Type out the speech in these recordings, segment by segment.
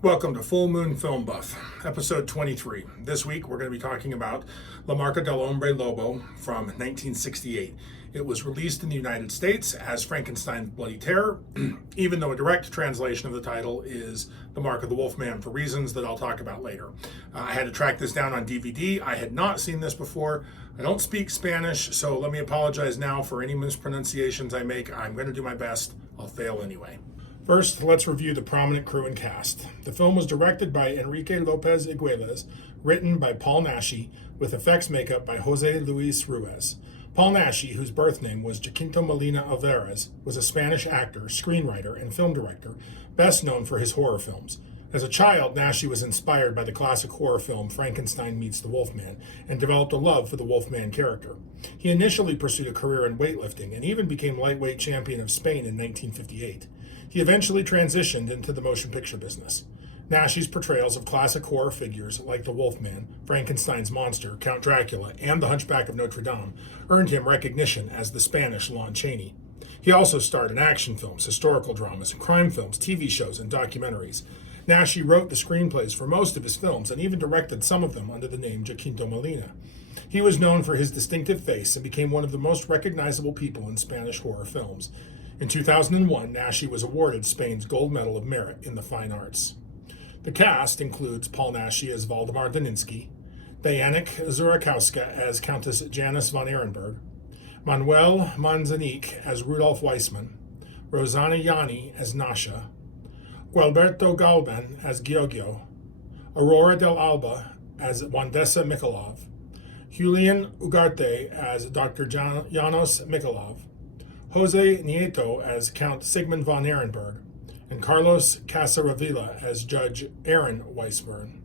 Welcome to Full Moon Film Buff, episode 23. This week we're going to be talking about La Marca del Hombre Lobo from 1968. It was released in the United States as Frankenstein's Bloody Terror, even though a direct translation of the title is The Mark of the Wolfman for reasons that I'll talk about later. I had to track this down on DVD. I had not seen this before. I don't speak Spanish, so let me apologize now for any mispronunciations I make. I'm going to do my best. I'll fail anyway. First, let's review the prominent crew and cast. The film was directed by Enrique Lopez Igueles, written by Paul Naschy, with effects makeup by Jose Luis Ruiz. Paul Naschy, whose birth name was Jacinto Molina Alvarez, was a Spanish actor, screenwriter, and film director, best known for his horror films. As a child, Naschy was inspired by the classic horror film Frankenstein Meets the Wolfman and developed a love for the Wolfman character. He initially pursued a career in weightlifting and even became lightweight champion of Spain in 1958. He eventually transitioned into the motion picture business. Naschy's portrayals of classic horror figures like the Wolfman, Frankenstein's monster, Count Dracula, and the Hunchback of Notre Dame earned him recognition as the Spanish Lon Chaney. He also starred in action films, historical dramas, crime films, TV shows, and documentaries. Naschy wrote the screenplays for most of his films and even directed some of them under the name Jacinto Molina. He was known for his distinctive face and became one of the most recognizable people in Spanish horror films. In 2001, Naschy was awarded Spain's Gold Medal of Merit in the Fine Arts. The cast includes Paul Naschy as Waldemar Daninsky, Dianik Zurakowska as Countess Janice von Ehrenberg, Manuel Manzanique as Rudolf Weissman, Rosanna Yanni as Nasha, Gualberto Galban as Giorgio, Aurora del Alba as Wandessa Mikolov, Julian Ugarte as Dr. Janos Mikolov, Jose Nieto as Count Sigmund von Ehrenberg, and Carlos Casaravilla as Judge Aaron Weisburn.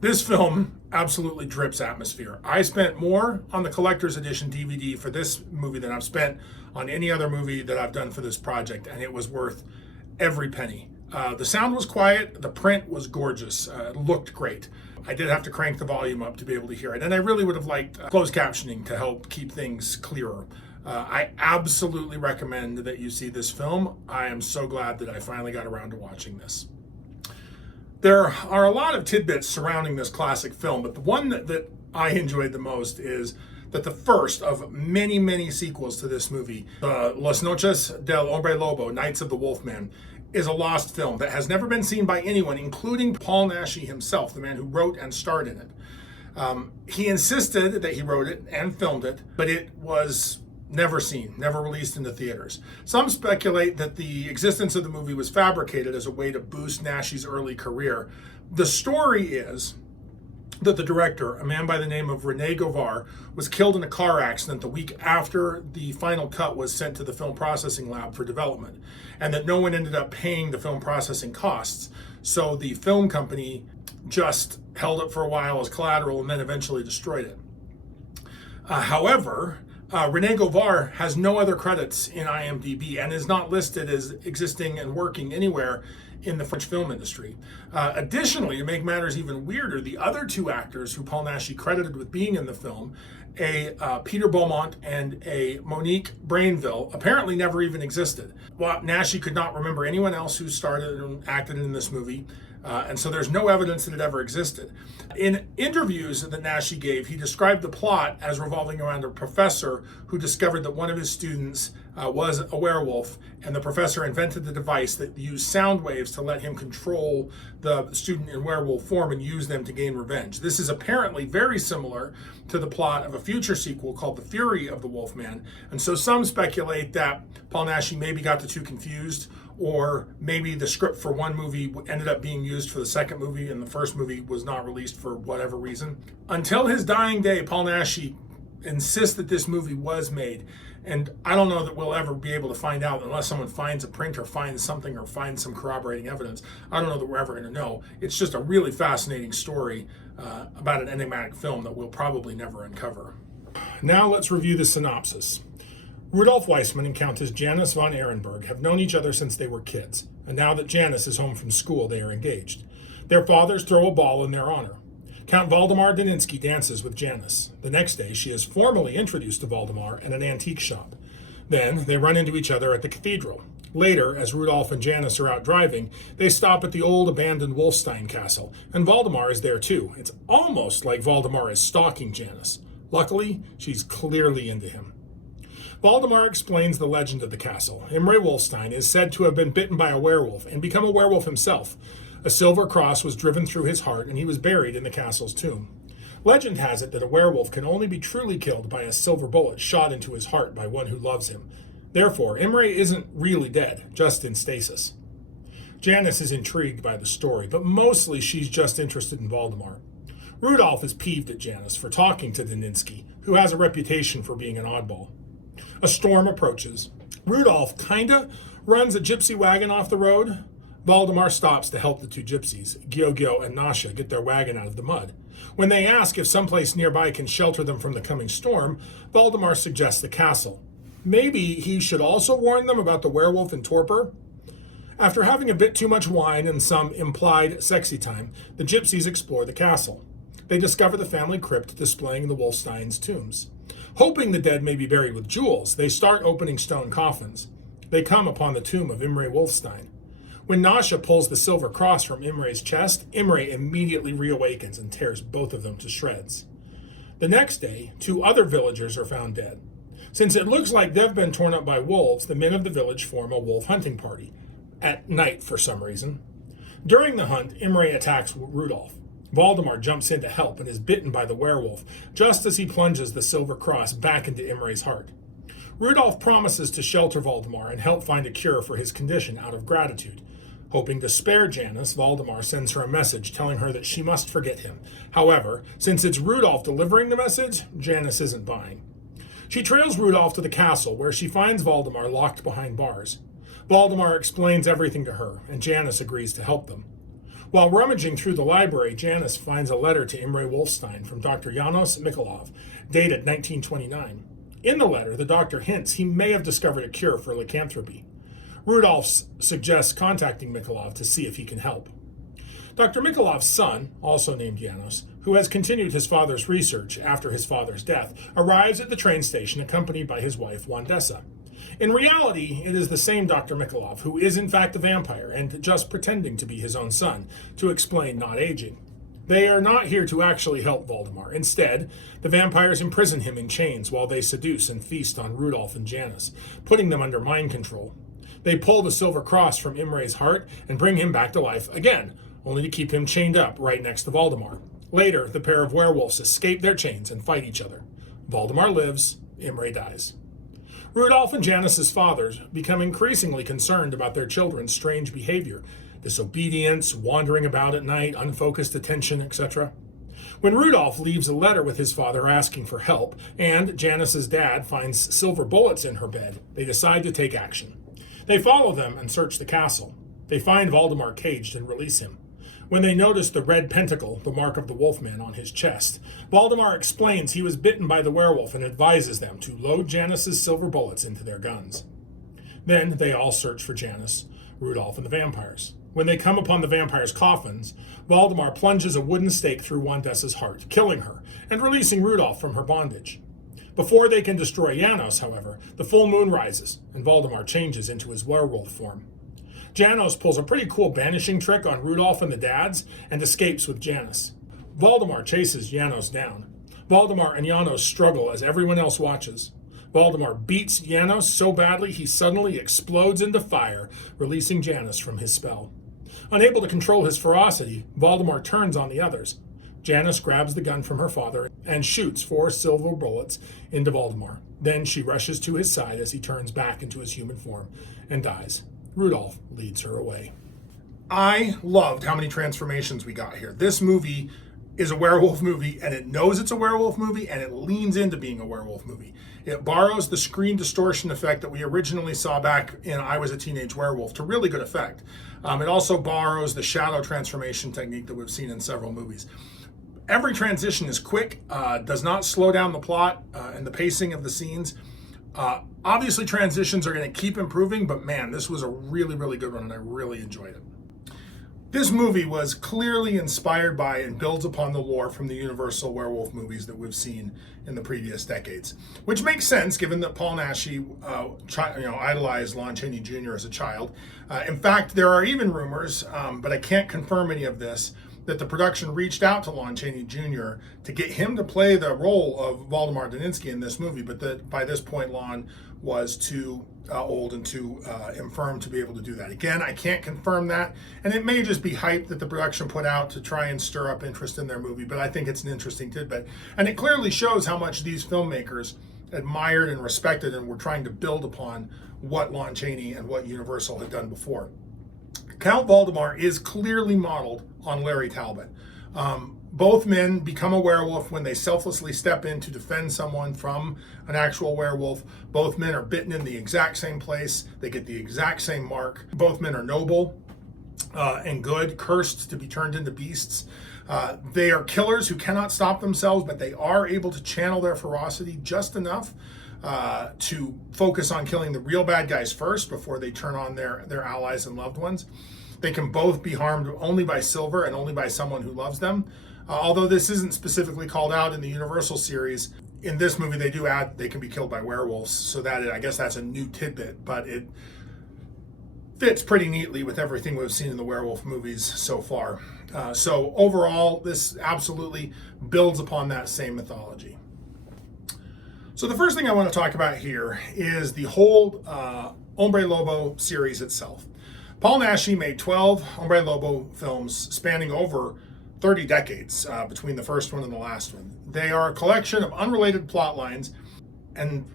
This film absolutely drips atmosphere. I spent more on the collector's edition DVD for this movie than I've spent on any other movie that I've done for this project, and it was worth every penny. The sound was quiet, the print was gorgeous, it looked great. I did have to crank the volume up to be able to hear it, and I really would have liked closed captioning to help keep things clearer. I absolutely recommend that you see this film. I am so glad that I finally got around to watching this. There are a lot of tidbits surrounding this classic film, but the one that I enjoyed the most is that the first of many, many sequels to this movie, Las Noches del Ombre Lobo, Nights of the Wolfman, is a lost film that has never been seen by anyone, including Paul Naschy himself, the man who wrote and starred in it. He insisted that he wrote it and filmed it, but it was never seen, never released into theaters. Some speculate that the existence of the movie was fabricated as a way to boost Naschy's early career. The story is that the director, a man by the name of Rene Govar, was killed in a car accident the week after the final cut was sent to the film processing lab for development, and that no one ended up paying the film processing costs. So the film company just held it for a while as collateral and then eventually destroyed it. However, Rene Govar has no other credits in IMDb and is not listed as existing and working anywhere in the French film industry. Additionally, to make matters even weirder, the other two actors who Paul Naschy credited with being in the film, a Peter Beaumont and a Monique Brainville, apparently never even existed. Well, Naschy could not remember anyone else who started and acted in this movie, and so there's no evidence that it ever existed. In interviews that Naschy gave, he described the plot as revolving around a professor who discovered that one of his students was a werewolf, and the professor invented the device that used sound waves to let him control the student in werewolf form and use them to gain revenge. This is apparently very similar to the plot of a future sequel called The Fury of the Wolfman, and so some speculate that Paul Naschy maybe got the two confused, or maybe the script for one movie ended up being used for the second movie and the first movie was not released for whatever reason. Until his dying day, Paul Naschy insists that this movie was made, and I don't know that we'll ever be able to find out unless someone finds a print or finds something or finds some corroborating evidence. I don't know that we're ever going to know. It's just a really fascinating story about an enigmatic film that we'll probably never uncover. Now let's review the synopsis. Rudolf Weissman and Countess Janice von Ehrenberg have known each other since they were kids, and now that Janice is home from school, they are engaged. Their fathers throw a ball in their honor. Count Waldemar Daninsky dances with Janice. The next day, she is formally introduced to Waldemar in an antique shop. Then, they run into each other at the cathedral. Later, as Rudolph and Janice are out driving, they stop at the old abandoned Wolfstein castle, and Waldemar is there too. It's almost like Waldemar is stalking Janice. Luckily, she's clearly into him. Waldemar explains the legend of the castle. Imre Wolfstein is said to have been bitten by a werewolf and become a werewolf himself. A silver cross was driven through his heart, and he was buried in the castle's tomb. Legend has it that a werewolf can only be truly killed by a silver bullet shot into his heart by one who loves him. Therefore, Imre isn't really dead, just in stasis. Janice is intrigued by the story, but mostly she's just interested in Waldemar. Rudolph is peeved at Janice for talking to Daninsky, who has a reputation for being an oddball. A storm approaches. Rudolph kinda runs a gypsy wagon off the road. Waldemar stops to help the two gypsies, Gyogyo and Nasha, get their wagon out of the mud. When they ask if someplace nearby can shelter them from the coming storm, Waldemar suggests the castle. Maybe he should also warn them about the werewolf in torpor. After having a bit too much wine and some implied sexy time, the gypsies explore the castle. They discover the family crypt displaying the Wolfstein's tombs. Hoping the dead may be buried with jewels, they start opening stone coffins. They come upon the tomb of Imre Wolfstein. When Nasha pulls the silver cross from Imre's chest, Imre immediately reawakens and tears both of them to shreds. The next day, 2 other villagers are found dead. Since it looks like they've been torn up by wolves, the men of the village form a wolf hunting party. At night, for some reason. During the hunt, Imre attacks Rudolph. Waldemar jumps in to help and is bitten by the werewolf, just as he plunges the silver cross back into Imre's heart. Rudolph promises to shelter Waldemar and help find a cure for his condition out of gratitude. Hoping to spare Janice, Waldemar sends her a message telling her that she must forget him. However, since it's Rudolph delivering the message, Janice isn't buying. She trails Rudolph to the castle, where she finds Waldemar locked behind bars. Waldemar explains everything to her, and Janice agrees to help them. While rummaging through the library, Janice finds a letter to Imre Wolfstein from Dr. Janos Mikolov, dated 1929. In the letter, the doctor hints he may have discovered a cure for lycanthropy. Rudolph suggests contacting Mikolov to see if he can help. Dr. Mikolov's son, also named Janos, who has continued his father's research after his father's death, arrives at the train station accompanied by his wife, Wandessa. In reality, it is the same Dr. Mikolov, who is in fact a vampire and just pretending to be his own son, to explain not aging. They are not here to actually help Waldemar. Instead, the vampires imprison him in chains while they seduce and feast on Rudolph and Janice, putting them under mind control. They pull the silver cross from Imre's heart and bring him back to life again, only to keep him chained up right next to Waldemar. Later, the pair of werewolves escape their chains and fight each other. Waldemar lives, Imre dies. Rudolph and Janice's fathers become increasingly concerned about their children's strange behavior, disobedience, wandering about at night, unfocused attention, etc. When Rudolph leaves a letter with his father asking for help, and Janice's dad finds silver bullets in her bed, they decide to take action. They follow them and search the castle. They find Waldemar caged and release him. When they notice the red pentacle, the mark of the Wolfman, on his chest, Waldemar explains he was bitten by the werewolf and advises them to load Janice's silver bullets into their guns. Then they all search for Janice, Rudolph, and the vampires. When they come upon the vampires' coffins, Waldemar plunges a wooden stake through Wandessa's heart, killing her and releasing Rudolph from her bondage. Before they can destroy Janos, however, the full moon rises, and Waldemar changes into his werewolf form. Janos pulls a pretty cool banishing trick on Rudolph and the dads and escapes with Janice. Waldemar chases Janos down. Waldemar and Janos struggle as everyone else watches. Waldemar beats Janos so badly he suddenly explodes into fire, releasing Janice from his spell. Unable to control his ferocity, Waldemar turns on the others. Janice grabs the gun from her father and shoots 4 silver bullets into Waldemar. Then she rushes to his side as he turns back into his human form and dies. Rudolph leads her away. I loved how many transformations we got here. This movie is a werewolf movie, and it knows it's a werewolf movie, and it leans into being a werewolf movie. It borrows the screen distortion effect that we originally saw back in I Was a Teenage Werewolf to really good effect. It also borrows the shadow transformation technique that we've seen in several movies. Every transition is quick, does not slow down the plot and the pacing of the scenes. Obviously, transitions are going to keep improving, but man, this was a really, really good one, and I really enjoyed it. This movie was clearly inspired by and builds upon the lore from the Universal werewolf movies that we've seen in the previous decades, which makes sense given that Paul Naschy idolized Lon Chaney Jr. as a child. In fact, there are even rumors, but I can't confirm any of this, that the production reached out to Lon Chaney Jr. to get him to play the role of Waldemar Daninsky in this movie, but that by this point Lon was too old and too infirm to be able to do that. Again, I can't confirm that, and it may just be hype that the production put out to try and stir up interest in their movie, but I think it's an interesting tidbit. And it clearly shows how much these filmmakers admired and respected and were trying to build upon what Lon Chaney and what Universal had done before. Count Valdemar is clearly modeled on Larry Talbot. Both men become a werewolf when they selflessly step in to defend someone from an actual werewolf. Both men are bitten in the exact same place. They get the exact same mark. Both men are noble and good, cursed to be turned into beasts. They are killers who cannot stop themselves, but they are able to channel their ferocity just enough to focus on killing the real bad guys first before they turn on their allies and loved ones. They can both be harmed only by silver and only by someone who loves them. Although this isn't specifically called out in the Universal series, in this movie they do add they can be killed by werewolves, so that I guess that's a new tidbit, but it fits pretty neatly with everything we've seen in the werewolf movies so far. So overall, this absolutely builds upon that same mythology. So the first thing I want to talk about here is the whole Hombre Lobo series itself. Paul Naschy made 12 Hombre Lobo films spanning over 30 decades between the first one and the last one. They are a collection of unrelated plot lines and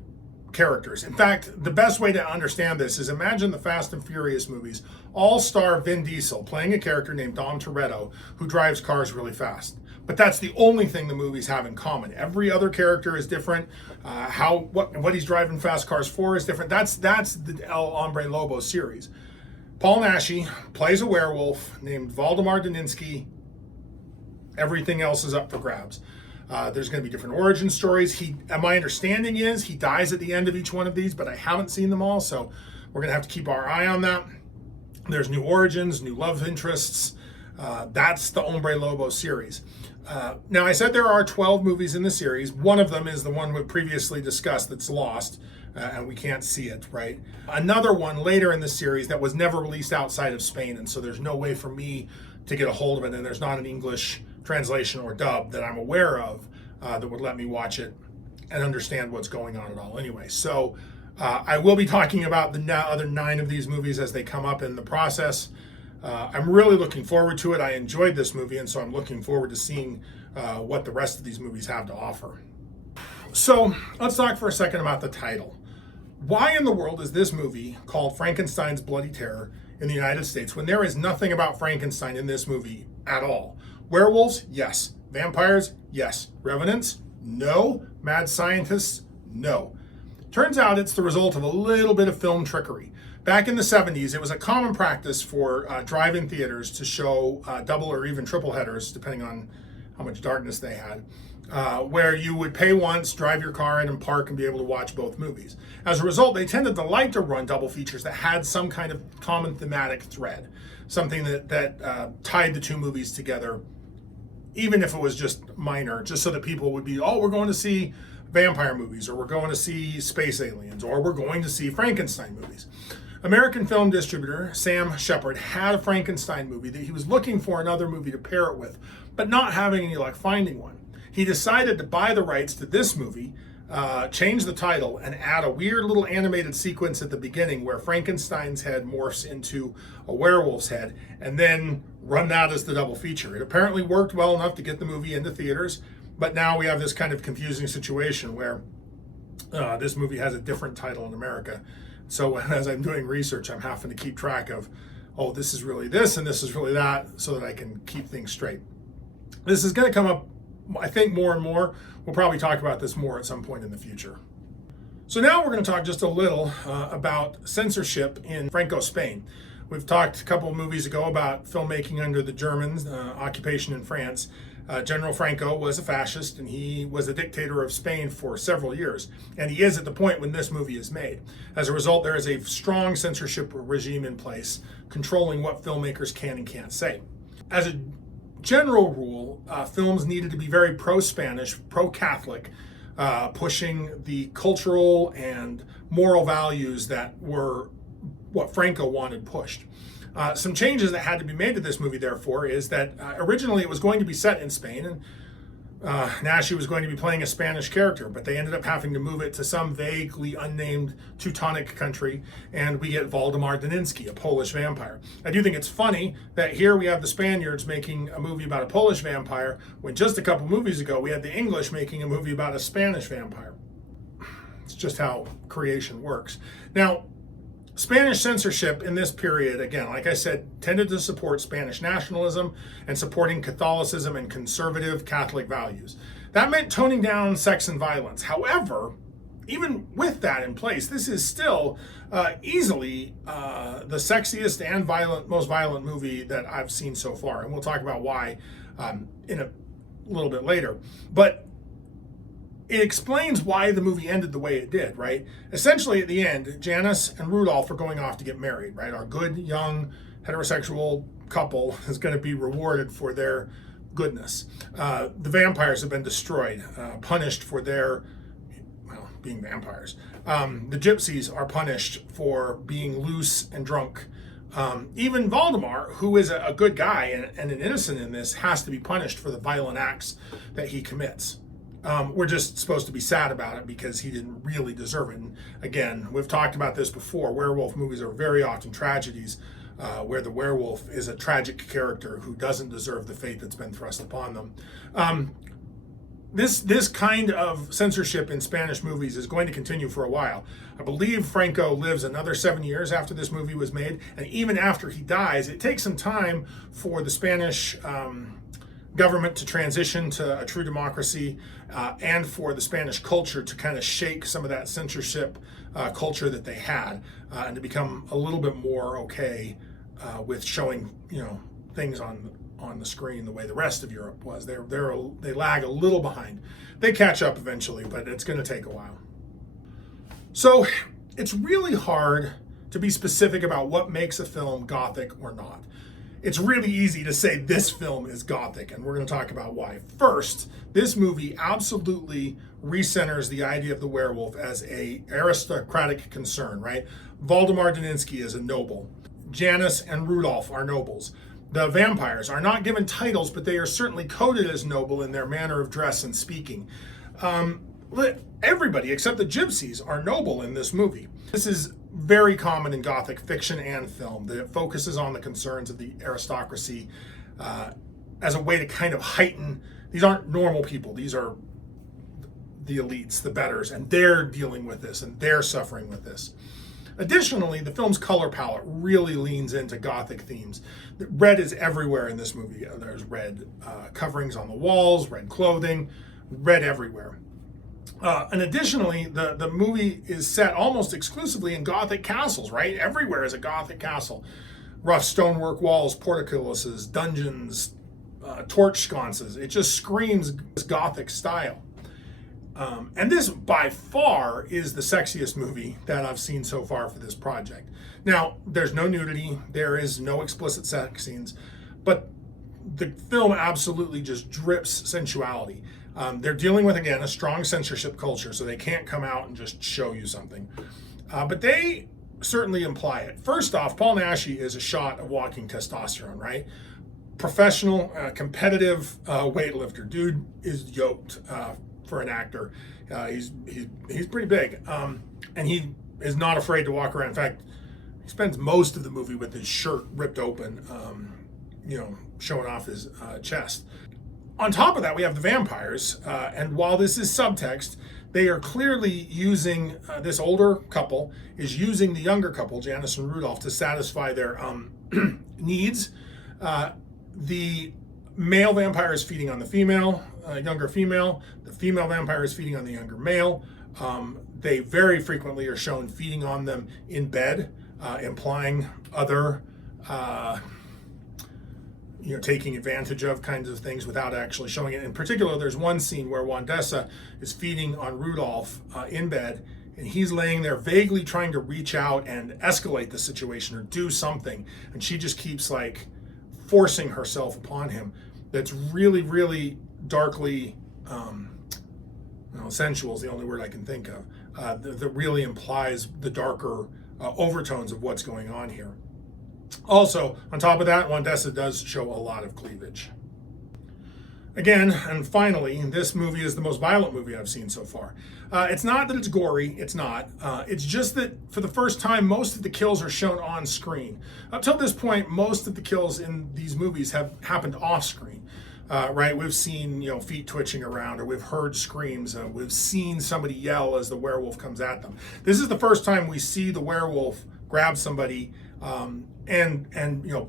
characters. In fact, the best way to understand this is imagine the Fast and Furious movies all star Vin Diesel playing a character named Dom Toretto who drives cars really fast. But that's the only thing the movies have in common. Every other character is different. What he's driving fast cars for is different. That's the El Hombre Lobo series. Paul Naschy plays a werewolf named Waldemar Daninsky. Everything else is up for grabs. There's going to be different origin stories. My understanding is he dies at the end of each one of these, but I haven't seen them all, so we're going to have to keep our eye on that. There's new origins, new love interests. That's the Ombre Lobo series. Now, I said there are 12 movies in the series. One of them is the one we previously discussed that's lost, and we can't see it, right? Another one later in the series that was never released outside of Spain, and so there's no way for me to get a hold of it, and there's not an English translation or dub that I'm aware of that would let me watch it and understand what's going on at all anyway. So I will be talking about the other 9 of these movies as they come up in the process. I'm really looking forward to it. I enjoyed this movie, and so I'm looking forward to seeing what the rest of these movies have to offer. So let's talk for a second about the title. Why in the world is this movie called Frankenstein's Bloody Terror in the United States when there is nothing about Frankenstein in this movie at all? Werewolves? Yes. Vampires? Yes. Revenants? No. Mad scientists? No. Turns out it's the result of a little bit of film trickery. Back in the 70s, it was a common practice for drive-in theaters to show double or even triple headers, depending on how much darkness they had, where you would pay once, drive your car in and park and be able to watch both movies. As a result, they tended to like to run double features that had some kind of common thematic thread, something that tied the two movies together, even if it was just minor, just so that people would be, oh, we're going to see vampire movies, or we're going to see space aliens, or we're going to see Frankenstein movies. American film distributor Sam Shepard had a Frankenstein movie that he was looking for another movie to pair it with, but not having any luck finding one. He decided to buy the rights to this movie, change the title, and add a weird little animated sequence at the beginning where Frankenstein's head morphs into a werewolf's head, and then run that as the double feature. It apparently worked well enough to get the movie into theaters, but now we have this kind of confusing situation where this movie has a different title in America. So as I'm doing research, I'm having to keep track of, oh, this is really this and this is really that, so that I can keep things straight. This is going to come up, I think, more and more. We'll probably talk about this more at some point in the future. So now we're going to talk just a little about censorship in Franco, Spain. We've talked a couple of movies ago about filmmaking under the Germans, occupation in France. General Franco was a fascist, and he was the dictator of Spain for several years. And he is at the point when this movie is made. As a result, there is a strong censorship regime in place controlling what filmmakers can and can't say. As a general rule, films needed to be very pro-Spanish, pro-Catholic, pushing the cultural and moral values that were what Franco wanted pushed. Some changes that had to be made to this movie, therefore, is that originally it was going to be set in Spain, and Naschy was going to be playing a Spanish character, but they ended up having to move it to some vaguely unnamed Teutonic country, and we get Waldemar Daniński, a Polish vampire. I do think it's funny that here we have the Spaniards making a movie about a Polish vampire, when just a couple movies ago we had the English making a movie about a Spanish vampire. It's just how creation works. Now, Spanish censorship in this period, again, like I said, tended to support Spanish nationalism and supporting Catholicism and conservative Catholic values. That meant toning down sex and violence. However, even with that in place, this is still easily the sexiest and most violent movie that I've seen so far. And we'll talk about why in a little bit later. But it explains why the movie ended the way it did, right? Essentially, at the end, Janice and Rudolph are going off to get married, right? Our good, young, heterosexual couple is going to be rewarded for their goodness. The vampires have been destroyed, punished for their, being vampires. The gypsies are punished for being loose and drunk. Even Waldemar, who is a good guy and an innocent in this, has to be punished for the violent acts that he commits. We're just supposed to be sad about it because he didn't really deserve it. And again, we've talked about this before. Werewolf movies are very often tragedies where the werewolf is a tragic character who doesn't deserve the fate that's been thrust upon them. This kind of censorship in Spanish movies is going to continue for a while. I believe Franco lives another 7 years after this movie was made, and even after he dies, it takes some time for the Spanish government to transition to a true democracy and for the Spanish culture to kind of shake some of that censorship culture that they had and to become a little bit more okay with showing things on the screen the way the rest of Europe was. They lag a little behind. They catch up eventually, but it's going to take a while. So it's really hard to be specific about what makes a film Gothic or not. It's really easy to say this film is Gothic, and we're going to talk about why. First, this movie absolutely recenters the idea of the werewolf as a aristocratic concern, right? Waldemar Daniński is a noble. Janice and Rudolph are nobles. The vampires are not given titles, but they are certainly coded as noble in their manner of dress and speaking. Everybody except the gypsies are noble in this movie. This is very common in Gothic fiction and film, that it focuses on the concerns of the aristocracy as a way to kind of heighten. These aren't normal people. These are the elites, the betters, and they're dealing with this and they're suffering with this. Additionally, the film's color palette really leans into Gothic themes. Red is everywhere in this movie. There's red coverings on the walls, red clothing, red everywhere. And additionally, the movie is set almost exclusively in Gothic castles, right? Everywhere is a Gothic castle. Rough stonework walls, portcullises, dungeons, torch sconces. It just screams Gothic style. And this, by far, is the sexiest movie that I've seen so far for this project. Now, there's no nudity. There is no explicit sex scenes. But the film absolutely just drips sensuality. They're dealing with, again, a strong censorship culture, so they can't come out and just show you something. But they certainly imply it. First off, Paul Naschy is a shot of walking testosterone, right? Professional, competitive weightlifter. Dude is yoked for an actor. He's pretty big. And he is not afraid to walk around. In fact, he spends most of the movie with his shirt ripped open, showing off his chest. On top of that, we have the vampires, and while this is subtext, they are clearly using, this older couple is using the younger couple, Janice and Rudolph, to satisfy their needs. The male vampire is feeding on the female, younger female. The female vampire is feeding on the younger male. They very frequently are shown feeding on them in bed, implying other taking advantage of kinds of things without actually showing it. In particular, there's one scene where Wandessa is feeding on Rudolph in bed, and he's laying there vaguely trying to reach out and escalate the situation or do something, and she just keeps like forcing herself upon him. That's really, really darkly sensual is the only word I can think of, that really implies the darker overtones of what's going on here. Also, on top of that, Wandessa does show a lot of cleavage. Again, and finally, this movie is the most violent movie I've seen so far. It's not that it's gory, it's not. It's just that for the first time, most of the kills are shown on screen. Up till this point, most of the kills in these movies have happened off screen. Right, we've seen feet twitching around, or we've heard screams, we've seen somebody yell as the werewolf comes at them. This is the first time we see the werewolf grab somebody and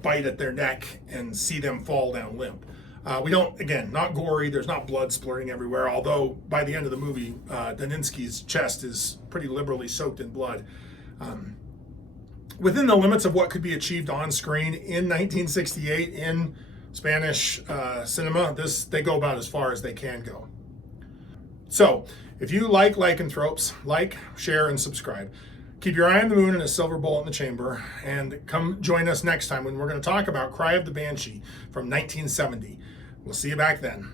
bite at their neck and see them fall down limp. We don't, again, not gory, there's not blood splurting everywhere, although by the end of the movie, Daninsky's chest is pretty liberally soaked in blood. Within the limits of what could be achieved on screen in 1968 in Spanish cinema, they go about as far as they can go. So, if you like lycanthropes, like, share, and subscribe. Keep your eye on the moon and a silver bullet in the chamber, and come join us next time when we're going to talk about Cry of the Banshee from 1970. We'll see you back then.